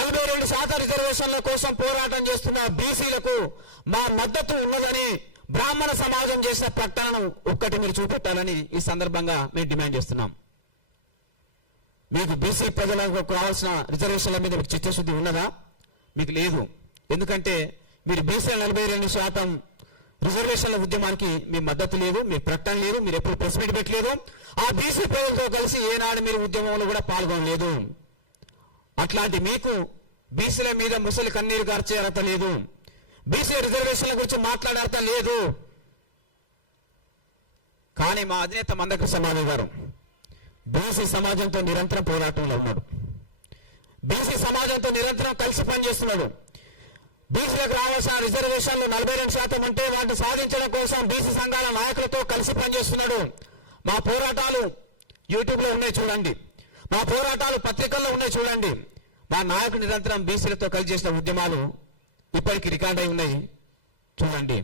42% రిజర్వేషన్ల కోసం పోరాటం చేస్తున్న బీసీలకు మా మద్దతు ఉన్నదని బ్రాహ్మణ సమాజం చేసిన ప్రకటనను ఒక్కటి మీరు చూపెట్టాలని ఈ సందర్భంగా మేము డిమాండ్ చేస్తున్నాం. మీకు బీసీ ప్రజలకు కావాల్సిన రిజర్వేషన్ల మీద మీకు చిత్తశుద్ధి ఉన్నదా? మీకు లేదు. ఎందుకంటే మీరు బీసీ 42% రిజర్వేషన్ల ఉద్యమానికి మీ మద్దతు లేదు, మీ ప్రకటన లేదు, మీరు ఎప్పుడు ప్రెస్ మీట్ పెట్టలేదు. ఆ బీసీ ప్రజలతో కలిసి ఏనాడు మీరు ఉద్యమంలో కూడా పాల్గొనలేదు. అట్లాంటి మీకు బీసీల మీద ముసలి కన్నీరు గార్చే అర్హత లేదు, బీసీ రిజర్వేషన్ల గురించి మాట్లాడే అర్హత లేదు. కానీ మా అధినేత మందకృష్ణ మాధవ్ గారు బీసీ సమాజంతో నిరంతరం పోరాటంలో ఉన్నాడు. బీసీ సమాజంతో నిరంతరం కలిసి పనిచేస్తున్నాడు. బీసీలకు రావాల్సిన రిజర్వేషన్లు 42% ఉంటే వాటిని సాధించడం కోసం బీసీ సంఘాల నాయకులతో కలిసి పనిచేస్తున్నాడు. మా పోరాటాలు యూట్యూబ్లో ఉన్నాయి చూడండి, మా పోరాటాలు పత్రికల్లో ఉన్నాయి చూడండి. మా నాయకుడు నిరంతరం బీసీలతో కలిసి చేసిన ఉద్యమాలు ఇప్పటికీ రికార్డ్ అయి ఉన్నాయి చూడండి.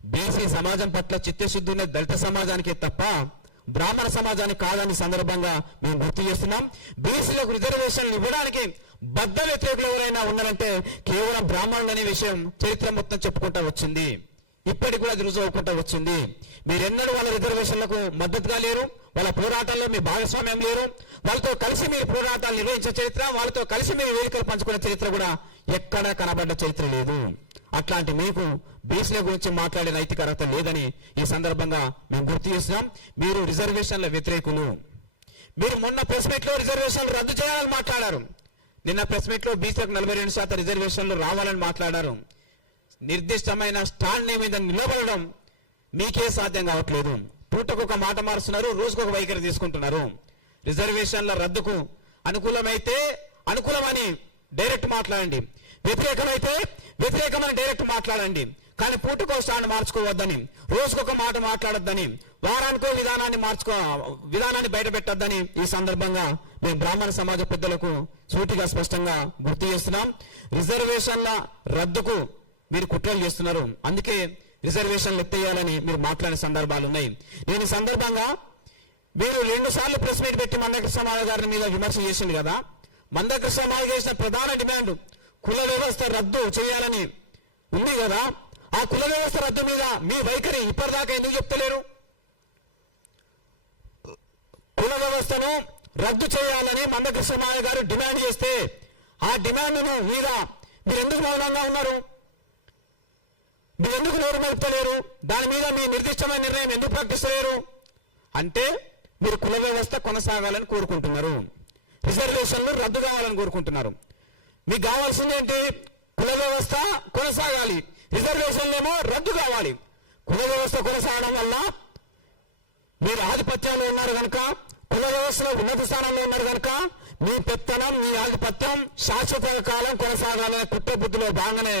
బీసీ సమాజం పట్ల చిత్తశుద్ధి ఉన్న దళిత సమాజానికే తప్ప బ్రాహ్మణ సమాజానికి కాదని సందర్భంగా మేము గుర్తు చేస్తున్నాం. బీసీలకు రిజర్వేషన్లు ఇవ్వడానికి బద్ద వ్యతిరేకులు ఎవరైనా ఉన్నారంటే కేవలం బ్రాహ్మణులు అనే విషయం చరిత్ర మొత్తం చెప్పుకుంటా వచ్చింది. ఇప్పటికి కూడా అది రుజువు అవ్వకుండా వచ్చింది. మీరెన్నడూ వాళ్ళ రిజర్వేషన్లకు మద్దతుగా లేరు, వాళ్ళ పోరాటాల్లో మీ భాగస్వామ్యం లేరు. వాళ్ళతో కలిసి మీరు పోరాటాలు నిర్వహించే చరిత్ర, వాళ్ళతో కలిసి మీరు వేదికలు పంచుకునే చరిత్ర కూడా ఎక్కడా కనబడ్డ చరిత్ర లేదు. అట్లాంటి మీకు బీసీల గురించి మాట్లాడే నైతిక అర్హత లేదని ఈ సందర్భంగా మేము గుర్తు చేస్తున్నాం. మీరు రిజర్వేషన్ల వ్యతిరేకులు. మీరు మొన్న ప్రెస్ మీట్ లో రిజర్వేషన్లు రద్దు చేయాలని మాట్లాడారు. నిన్న ప్రెస్ మీట్ లో బీసీలకు 42% రిజర్వేషన్లు రావాలని మాట్లాడారు. నిర్దిష్టమైన స్టాండ్ మీద నిలబడడం మీకే సాధ్యం కావట్లేదు. పూటకు ఒక మాట మారుస్తున్నారు, రోజుకు ఒక వైఖరి తీసుకుంటున్నారు. రిజర్వేషన్ల రద్దుకు అనుకూలమైతే అనుకూలమని డైరెక్ట్ మాట్లాడండి, వ్యతిరేకమైతే వ్యతిరేకమని డైరెక్ట్ మాట్లాడండి. కానీ పూటకో స్టాండ్ మార్చుకోవద్దని, రోజుకొక మాట మాట్లాడొద్దని, వారానికో విధానాన్ని బయట పెట్టొద్దని ఈ సందర్భంగా మేము బ్రాహ్మణ సమాజ పెద్దలకు సూటిగా స్పష్టంగా గుర్తు చేస్తున్నాం. రిజర్వేషన్ల రద్దుకు మీరు కుట్రలు చేస్తున్నారు, అందుకే రిజర్వేషన్లు ఎత్తేయాలని మీరు మాట్లాడిన సందర్భాలు ఉన్నాయి. నేను ఈ సందర్భంగా మీరు 2 సార్లు ప్రెస్ మీట్ పెట్టి మందకృష్ణ మాదిగ గారి మీద విమర్శ చేసింది కదా. మందకృష్ణ మాదిగ చేసిన ప్రధాన డిమాండ్ కుల వ్యవస్థ రద్దు చేయాలని ఉంది కదా. ఆ కుల వ్యవస్థ రద్దు మీద మీ వైఖరి ఇప్పటిదాకా ఎందుకు చెప్తలేరు? కుల వ్యవస్థను రద్దు చేయాలని మందకృష్ణ మాదిగ గారు డిమాండ్ చేస్తే ఆ డిమాండ్ మీద మీరు ఎందుకు మౌనంగా ఉన్నారు? మీరు ఎందుకు నోరు మెలుపుతలేరు? దాని మీద మీ నిర్దిష్టమైన నిర్ణయం ఎందుకు ప్రకటిస్తలేరు? అంటే మీరు కుల వ్యవస్థ కొనసాగాలని కోరుకుంటున్నారు, రిజర్వేషన్లు రద్దు కావాలని కోరుకుంటున్నారు. మీకు కావాల్సింది ఏంటి? కుల వ్యవస్థ కొనసాగాలి, రిజర్వేషన్లు ఏమో రద్దు కావాలి. కుల వ్యవస్థ కొనసాగడం వల్ల మీరు ఆధిపత్యాలు ఉన్నారు కనుక, కుల వ్యవస్థలో ఉన్నత స్థానంలో ఉన్నారు కనుక మీ పెత్తనం, మీ ఆధిపత్యం శాశ్వత కాలం కొనసాగాలనే కుట్ర బుద్ధిలో భాగంగానే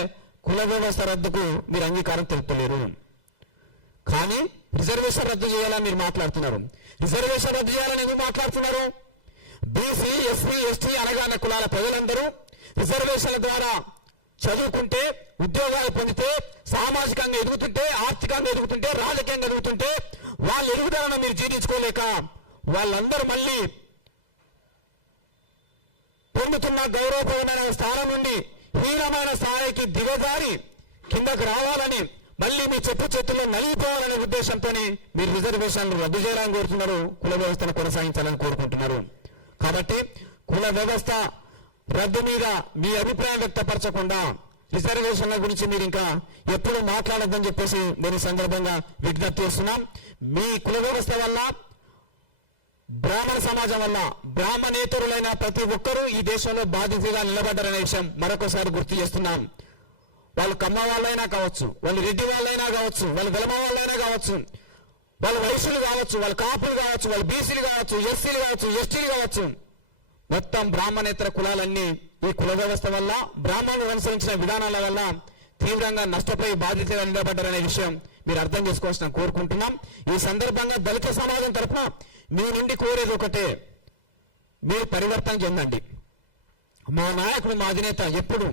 కుల వ్యవస్థ రద్దుకు మీరు అంగీకారం తెలుపుతలేరు. కానీ రిజర్వేషన్ రద్దు చేయాలని మీరు మాట్లాడుతున్నారు. రిజర్వేషన్ రద్దు చేయాలని ఎందుకు మాట్లాడుతున్నారు? బీసీ, ఎస్సీ, ఎస్టీ అనగానే కులాల ప్రజలందరూ రిజర్వేషన్ల ద్వారా చదువుకుంటే, ఉద్యోగాలు పొందితే, సామాజికంగా ఎదుగుతుంటే, ఆర్థికంగా ఎదుగుతుంటే, రాజకీయంగా ఎదుగుతుంటే వాళ్ళ ఎదుగుదలను మీరు జీర్ణించుకోలేక వాళ్ళందరూ మళ్ళీ పొందుతున్న గౌరవప్రదమైన స్థానం నుండి హీనమైన స్థాయికి దిగజారి కిందకు రావాలని, మళ్ళీ మీ చేతుల్లో నలిగిపోవాలనే ఉద్దేశంతో మీరు రిజర్వేషన్లు రద్దు చేయాలని కోరుతున్నారు, కుల వ్యవస్థను కొనసాగించాలని కోరుకుంటున్నారు. కాబట్టి కుల వ్యవస్థ రద్దు మీద మీ అభిప్రాయం వ్యక్తపరచకుండా రిజర్వేషన్ల గురించి మీరు ఇంకా ఎప్పుడు మాట్లాడద్దని చెప్పేసి నేను సందర్భంగా విజ్ఞప్తి చేస్తున్నాం. మీ కుల వ్యవస్థ వల్ల, బ్రాహ్మణ సమాజం వల్ల బ్రాహ్మణేతరులైన ప్రతి ఒక్కరూ ఈ దేశంలో బాధితులుగా నిలబడ్డారనే విషయం మరొకసారి గుర్తు చేస్తున్నాం. వాళ్ళు కమ్మ వాళ్ళైనా కావచ్చు, వాళ్ళు రెడ్డి వాళ్ళైనా కావచ్చు, వాళ్ళు వెలమ వాళ్ళైనా కావచ్చు, వాళ్ళు వైశ్యులు కావచ్చు, వాళ్ళు కాపులు కావచ్చు, వాళ్ళు బీసీలు కావచ్చు, ఎస్సీలు కావచ్చు, ఎస్టీలు కావచ్చు, మొత్తం బ్రాహ్మణేతర కులాలన్నీ ఈ కుల వ్యవస్థ వల్ల, బ్రాహ్మణులు అనుసరించిన విధానాల వల్ల తీవ్రంగా నష్టపోయి బాధితులుగా నిలబడ్డారనే విషయం మీరు అర్థం చేసుకోవాల్సిన కోరుకుంటున్నాం. ఈ సందర్భంగా దళిత సమాజం తరఫున మీ నుండి కోరేది ఒకటే, మీరు పరివర్తన చెందండి. మా నాయకుడు, మా అధినేత ఎప్పుడు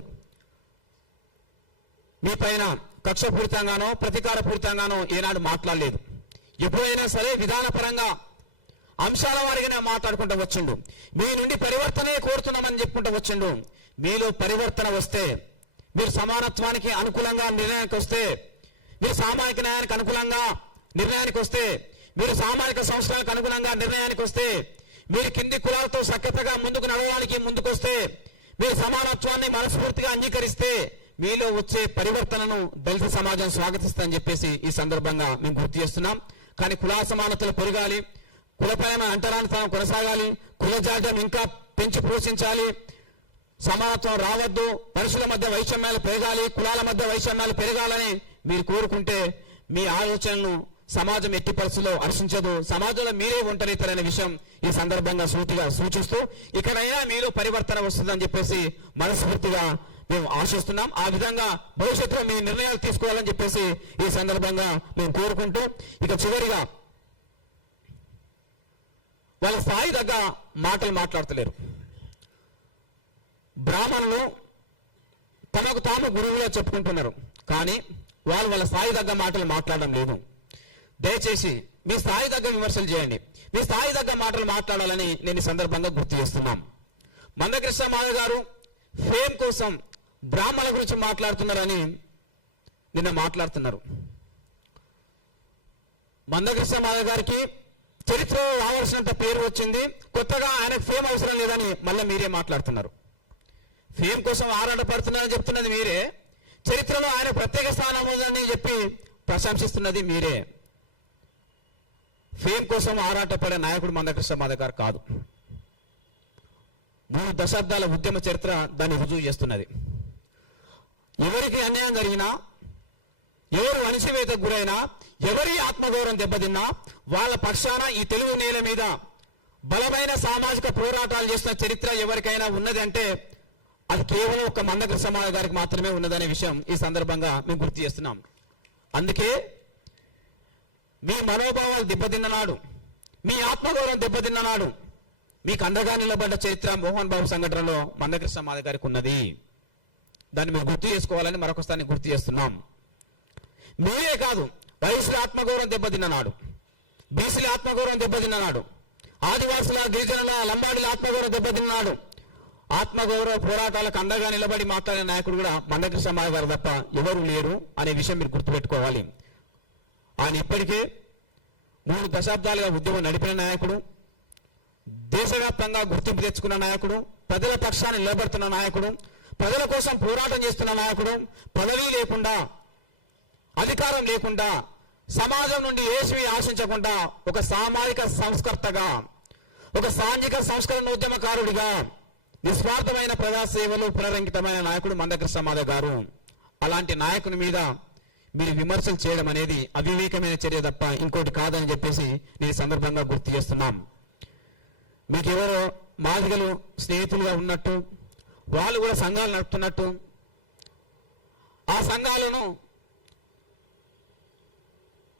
మీ పైన కక్షపూరితంగానో ప్రతీకారపూరితంగానో ఏనాడు మాట్లాడలేదు. ఎప్పుడైనా సరే విధానపరంగా అంశాల వారిగానే మాట్లాడుకుంటూ వచ్చిండు. మీ నుండి పరివర్తనే కోరుతున్నామని చెప్పుకుంటూ వచ్చిండు. మీలో పరివర్తన వస్తే, మీరు సమానత్వానికి అనుకూలంగా నిర్ణయానికి వస్తే, మీరు సామాజిక న్యాయానికి అనుకూలంగా నిర్ణయానికి వస్తే, మీరు సామాజిక సంస్థలకు అనుగుణంగా నిర్ణయానికి వస్తే, మీరు కింది కులాలతో సఖ్యతగా ముందుకు నడవడానికి ముందుకొస్తే, మీరు సమానత్వాన్ని మనస్ఫూర్తిగా అంగీకరిస్తే మీలో వచ్చే పరివర్తనను దళిత సమాజం స్వాగతిస్తుందని చెప్పేసి ఈ సందర్భంగా మేము గుర్తు చేస్తున్నాం. కానీ కుల సమానతలు పెరగాలి, కులపైన అంటరానితనం కొనసాగాలి, కుల జాడ్యం ఇంకా పెంచి పోషించాలి, సమానత్వం రావద్దు, మనుషుల మధ్య వైషమ్యాలు పెరగాలి, కులాల మధ్య వైషమ్యాలు పెరగాలని మీరు కోరుకుంటే మీ ఆలోచనలు సమాజం ఎట్టి పరిస్థితుల్లో హర్షించదు. సమాజంలో మీరే ఒంటరితరనే విషయం ఈ సందర్భంగా సూటిగా సూచిస్తూ ఇకనైనా మీలో పరివర్తన వస్తుందని చెప్పేసి మనస్ఫూర్తిగా మేము ఆశిస్తున్నాం. ఆ విధంగా భవిష్యత్తులో మీ నిర్ణయాలు తీసుకోవాలని చెప్పేసి ఈ సందర్భంగా మేము కోరుకుంటూ, ఇక చివరిగా వాళ్ళ స్థాయి తగ్గ మాటలు మాట్లాడతలేరు. బ్రాహ్మణులు తమకు తాము గురువుగా చెప్పుకుంటున్నారు, కానీ వాళ్ళ స్థాయి తగ్గ మాటలు మాట్లాడడం లేదు. దయచేసి మీ స్థాయి తగ్గ విమర్శలు చేయండి, మీ స్థాయి తగ్గ మాటలు మాట్లాడాలని నేను ఈ సందర్భంగా గుర్తు చేస్తున్నాం. మందకృష్ణ మాదిగ గారు ఫేమ్ కోసం బ్రాహ్మణుల గురించి మాట్లాడుతున్నారని నిన్న మాట్లాడుతున్నారు. మందకృష్ణ మాదిగ గారికి చరిత్రలో రావాల్సినంత పేరు వచ్చింది, కొత్తగా ఆయనకు ఫేమ్ అవసరం లేదని మళ్ళీ మీరే మాట్లాడుతున్నారు. ఫేమ్ కోసం ఆరాటపడుతున్నారని చెప్తున్నది మీరే, చరిత్రలో ఆయన ప్రత్యేక స్థానం ఉందని చెప్పి ప్రశంసిస్తున్నది మీరే. ఫేమ్ కోసం ఆరాటపడే నాయకుడు మందకృష్ణ మాదిగ గారు కాదు. 3 దశాబ్దాల ఉద్యమ చరిత్ర దాన్ని రుజువు చేస్తున్నది. ఎవరికి అన్యాయం జరిగినా, ఎవరు అణిచివేతకు గురైనా, ఎవరి ఆత్మగౌరవం దెబ్బతిన్నా వాళ్ళ పక్షాన ఈ తెలుగు నేల మీద బలమైన సామాజిక పోరాటాలు చేసిన చరిత్ర ఎవరికైనా ఉన్నది అంటే అది కేవలం ఒక మందకృష్ణ మాదిగ గారికి మాత్రమే ఉన్నదనే విషయం ఈ సందర్భంగా మేము గుర్తు చేస్తున్నాం. అందుకే మీ మనోభావాలు దెబ్బతిన్ననాడు, మీ ఆత్మగౌరవం దెబ్బతిన్ననాడు మీకు అండగా నిలబడ్డ చరిత్ర మోహన్ బాబు సంఘటనలో మందకృష్ణ మాదిగ గారికి ఉన్నది. దాన్ని మీరు గుర్తు చేసుకోవాలని మరొకసారి గుర్తు చేస్తున్నాం. మీరే కాదు, వైశ్యుల ఆత్మగౌరవం దెబ్బతిన్ననాడు, బీసీల ఆత్మగౌరవం దెబ్బతిన్ననాడు, ఆదివాసుల, గిరిజనుల, లంబాడీల ఆత్మగౌరవం దెబ్బతిన్నాడు. ఆత్మగౌరవ పోరాటాలకు అండగా నిలబడి మాట్లాడే నాయకుడు కూడా మందకృష్ణ మాదిగ గారు తప్ప ఎవరు లేరు అనే విషయం మీరు గుర్తుపెట్టుకోవాలి. ఆయన ఇప్పటికే 3 దశాబ్దాలుగా ఉద్యమం నడిపిన నాయకుడు, దేశవ్యాప్తంగా గుర్తింపు తెచ్చుకున్న నాయకుడు, ప్రజల పక్షాన్ని నిలబడుతున్న నాయకుడు, ప్రజల కోసం పోరాటం చేస్తున్న నాయకుడు, పదవి లేకుండా, అధికారం లేకుండా, సమాజం నుండి ఏమీ ఆశించకుండా ఒక సామాజిక సంస్కర్తగా, ఒక సాంఘిక సంస్కరణ ఉద్యమకారుడిగా నిస్వార్థమైన ప్రజాసేవలు పునరంకితమైన నాయకుడు మందకృష్ణ మాదిగ గారు. అలాంటి నాయకుని మీద మీరు విమర్శలు చేయడం అనేది అవివేకమైన చర్య తప్ప ఇంకోటి కాదని చెప్పేసి నేను సందర్భంగా గుర్తు చేస్తున్నాం. మీకు ఎవరో మాదిగలు స్నేహితులుగా ఉన్నట్టు, వాళ్ళు కూడా సంఘాలు నడుపుతున్నట్టు, ఆ సంఘాలను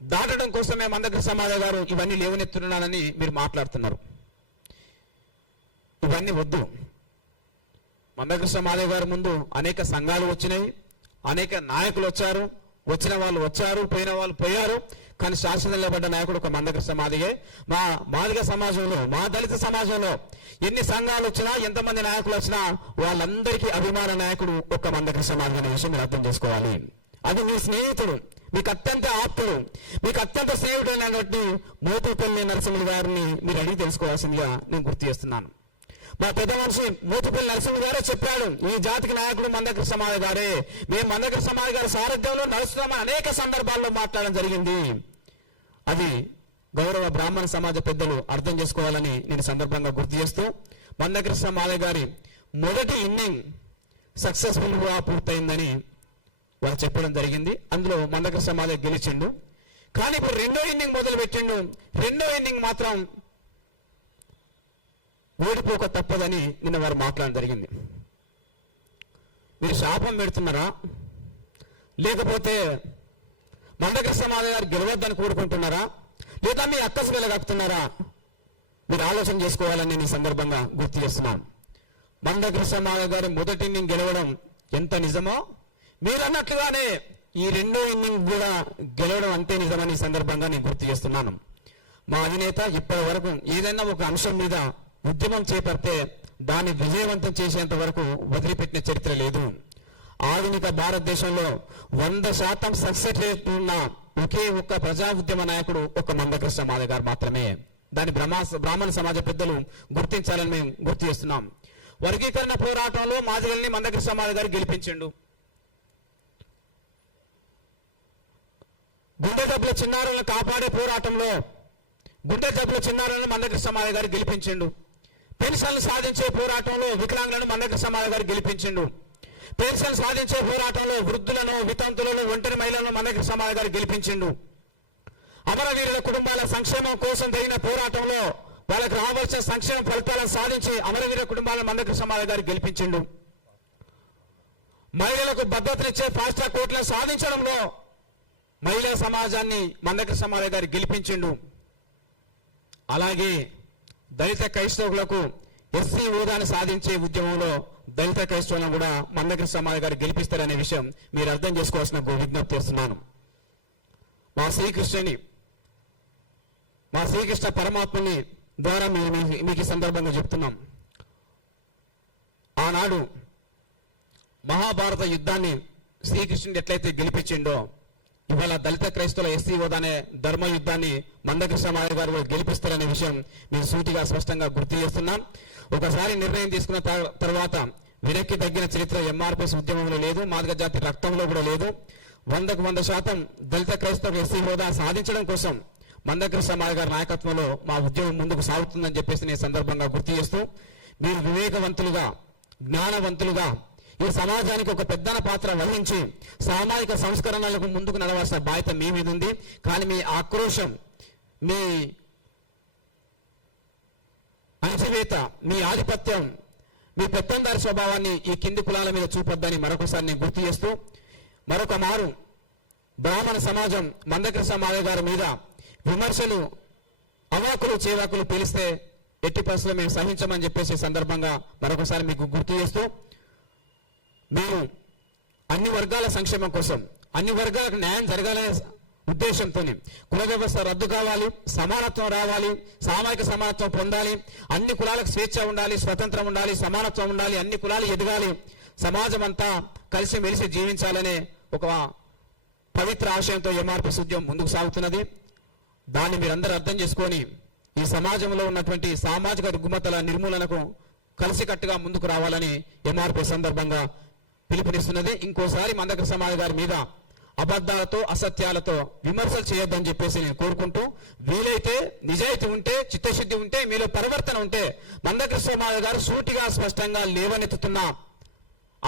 దాటడం కోసమే మందకృష్ణ మాదిగ గారు ఇవన్నీ లేవనెత్తున్నానని మీరు మాట్లాడుతున్నారు. ఇవన్నీ వద్దు. మందకృష్ణ మాదిగ గారి ముందు అనేక సంఘాలు వచ్చినాయి, అనేక నాయకులు వచ్చారు, వచ్చిన వాళ్ళు వచ్చారు, పోయిన వాళ్ళు పోయారు. కానీ శాశ్వతంగా నిలబడ్డ నాయకుడు ఒక మందకృష్ణ మాదిగే. మా మాదిగ సమాజంలో, మా దళిత సమాజంలో ఎన్ని సంఘాలు వచ్చినా, ఎంతమంది నాయకులు వచ్చినా వాళ్ళందరికీ అభిమాన నాయకుడు ఒక మందకృష్ణ మాదిగ అనే విషయం మీరు అర్థం చేసుకోవాలి. అది మీ స్నేహితుడు, మీకు అత్యంత ఆప్తుడు, మీకు అత్యంత స్నేహితుడైనటువంటి మోతుపల్లి నరసింహులు గారిని మీరు అడిగి తెలుసుకోవాల్సిందిగా నేను గుర్తు చేస్తున్నాను. మా పెద్ద మనిషి మోతుపల్లి నరసింహ గారే చెప్పాడు, ఈ జాతికి నాయకుడు మందకృష్ణ మాదిగ గారే. మేము మందకృష్ణ మాదిగ గారి సారథ్యంలో నడుస్తున్నామని అనేక సందర్భాల్లో మాట్లాడడం జరిగింది. అది గౌరవ బ్రాహ్మణ సమాజ పెద్దలు అర్థం చేసుకోవాలని నేను సందర్భంగా గుర్తు చేస్తూ, మందకృష్ణ మాదిగ గారి మొదటి ఇన్నింగ్ సక్సెస్ఫుల్ గా పూర్తయిందని వాళ్ళు చెప్పడం జరిగింది. అందులో మందకృష్ణ మాదిగ గెలిచిండు. కానీ ఇప్పుడు 2వ ఇన్నింగ్ మొదలు పెట్టిండు. 2వ ఇన్నింగ్ మాత్రం ఓడిపోక తప్పదని నిన్న వారు మాట్లాడడం జరిగింది. మీరు శాపం పెడుతున్నారా, లేకపోతే మందకృష్ణ మాదిగ గారు గెలవద్దని కోరుకుంటున్నారా, లేదా మీ అక్కసు వెళ్ళగక్కుతున్నారా? మీరు ఆలోచన చేసుకోవాలని నేను ఈ సందర్భంగా గుర్తు చేస్తున్నాను. మందకృష్ణ మాదిగ గారి మొదటి ఇన్నింగ్ గెలవడం ఎంత నిజమో, మీరు అన్నట్లుగానే ఈ 2వ ఇన్నింగ్ కూడా గెలవడం అంతే నిజమని ఈ సందర్భంగా నేను గుర్తు చేస్తున్నాను. మా అధినేత ఇప్పటి వరకు ఏదైనా ఒక అంశం మీద ఉద్యమం చేపడితే దాన్ని విజయవంతం చేసేంత వరకు వదిలిపెట్టిన చరిత్ర లేదు. ఆధునిక భారతదేశంలో 100% సక్సెస్ రేట్ ఉన్న ఒకే ఒక్క ప్రజా ఉద్యమ నాయకుడు ఒక మందకృష్ణ మాదిగ గారు మాత్రమే. దాన్ని బ్రాహ్మణ సమాజ పెద్దలు గుర్తించాలని మేము గుర్తు చేస్తున్నాం. వర్గీకరణ పోరాటంలో మాదిగల్ని మందకృష్ణ మాదిగ గారు గెలిపించిండు. గుండె జబ్బుల చిన్నారులను కాపాడే పోరాటంలో గుండె జబ్బుల చిన్నారులను మందకృష్ణ మాదిగ గారు గెలిపించిండు. పెన్షన్లు సాధించే పోరాటంలో వికలాంగులను మందకృష్ణ మాదిగ గారు గెలిపించిండు. పెన్షన్ సాధించే పోరాటంలో వృద్ధులను, వితంతులను, ఒంటరి మహిళలను మందకృష్ణ మాదిగ గారు గెలిపించిండు. అమరవీరుల కుటుంబాల సంక్షేమం కోసం జరిగిన పోరాటంలో వాళ్ళకి రావాల్సిన సంక్షేమ ఫలితాలను సాధించి అమరవీరుల కుటుంబాలను మందకృష్ణ మాదిగ గారు గెలిపించిండు. మహిళలకు భద్రతనిచ్చే ఫాస్ట్ ట్రాక్ కోర్టులను సాధించడంలో మహిళా సమాజాన్ని మందకృష్ణ మాదిగ గారు గెలిపించిండు. అలాగే దళిత క్రైస్తవులకు ఎస్సీ హోదాను సాధించే ఉద్యమంలో దళిత క్రైస్తవులను కూడా మందకృష్ణ మాదిగ గారు గెలిపిస్తారనే విషయం మీరు అర్థం చేసుకోవాల్సిన విజ్ఞప్తి చేస్తున్నాను. మా శ్రీకృష్ణ పరమాత్మని ద్వారా మీకు ఈ సందర్భంగా చెప్తున్నాం. ఆనాడు మహాభారత యుద్ధాన్ని శ్రీకృష్ణుడు ఎట్లయితే గెలిపించిండో, ఇవాళ దళిత క్రైస్తవుల ఎస్సీ హోదానే ధర్మ యుద్ధాన్ని మందకృష్ణ మాదిగ గారు గెలిపిస్తారనే విషయం మేము సూటిగా స్పష్టంగా గుర్తు చేస్తున్నాం. ఒకసారి నిర్ణయం తీసుకున్న తర్వాత వెనక్కి తగ్గిన చరిత్ర ఎంఆర్పిఎస్ ఉద్యమంలో లేదు, మాదిగ జాతి రక్తంలో కూడా లేదు. 100% దళిత క్రైస్తవ ఎస్సీ హోదా సాధించడం కోసం మందకృష్ణ మాదిగ గారి నాయకత్వంలో మా ఉద్యమం ముందుకు సాగుతుందని చెప్పేసి నేను సందర్భంగా గుర్తు చేస్తూ, మీరు వివేకవంతులుగా, జ్ఞానవంతులుగా ఈ సమాజానికి ఒక పెద్దన పాత్ర వహించి సామాజిక సంస్కరణలకు ముందుకు నడవాల్సిన బాధ్యత మీ మీద ఉంది. కానీ మీ ఆక్రోశం, మీ అణచివేత, మీ ఆధిపత్యం, మీ పెత్తందారి స్వభావాన్ని ఈ కింది కులాల మీద చూపొద్దని మరొకసారి నేను గుర్తు చేస్తూ, మరొక మారు బ్రాహ్మణ సమాజం మందకృష్ణ మాదిగ గారి మీద విమర్శలు అవాకులు చేవాకులు పిలిస్తే ఎట్టి పరిస్థితుల్లో మేము సహించమని చెప్పేసి సందర్భంగా మరొకసారి మీకు గుర్తు చేస్తూ మేము అన్ని వర్గాల సంక్షేమం కోసం అన్ని వర్గాలకు న్యాయం జరగాలనే ఉద్దేశంతో కుల వ్యవస్థ రద్దు కావాలి, సమానత్వం రావాలి, సామాజిక సమానత్వం పొందాలి, అన్ని కులాలకు స్వేచ్ఛ ఉండాలి, స్వతంత్రం ఉండాలి, సమానత్వం ఉండాలి, అన్ని కులాలు ఎదగాలి, సమాజం అంతా కలిసి మెలిసి జీవించాలనే ఒక పవిత్ర ఆశయంతో ఎంఆర్పీఎస్ ఉద్యమం ముందుకు సాగుతున్నది. దాన్ని మీరందరూ అర్థం చేసుకొని ఈ సమాజంలో ఉన్నటువంటి సామాజిక రుగ్మతల నిర్మూలనకు కలిసికట్టుగా ముందుకు రావాలని ఎంఆర్పీఎస్ సందర్భంగా పిలుపునిస్తున్నది. ఇంకోసారి మందకృష్ణ మాదిగ గారి మీద అబద్ధాలతో అసత్యాలతో విమర్శలు చేయొద్దని చెప్పేసి నేను కోరుకుంటూ, వీలైతే నిజాయితీ ఉంటే చిత్తశుద్ధి ఉంటే మీలో పరివర్తన ఉంటే మందకృష్ణ మాదిగ గారు సూటిగా స్పష్టంగా లేవనెత్తుతున్న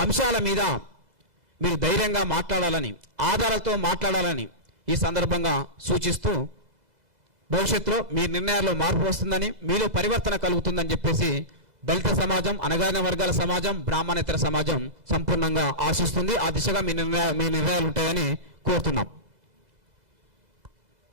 అంశాల మీద మీరు ధైర్యంగా మాట్లాడాలని, ఆధారాలతో మాట్లాడాలని ఈ సందర్భంగా సూచిస్తూ భవిష్యత్తులో మీ నిర్ణయాల్లో మార్పు వస్తుందని, మీలో పరివర్తన కలుగుతుందని చెప్పేసి దళిత సమాజం, అణగారిన వర్గాల సమాజం, బ్రాహ్మణేతర సమాజం సంపూర్ణంగా ఆశిస్తుంది. ఆ దిశగా మీ నిర్ణయాలు ఉంటాయని కోరుతున్నాం.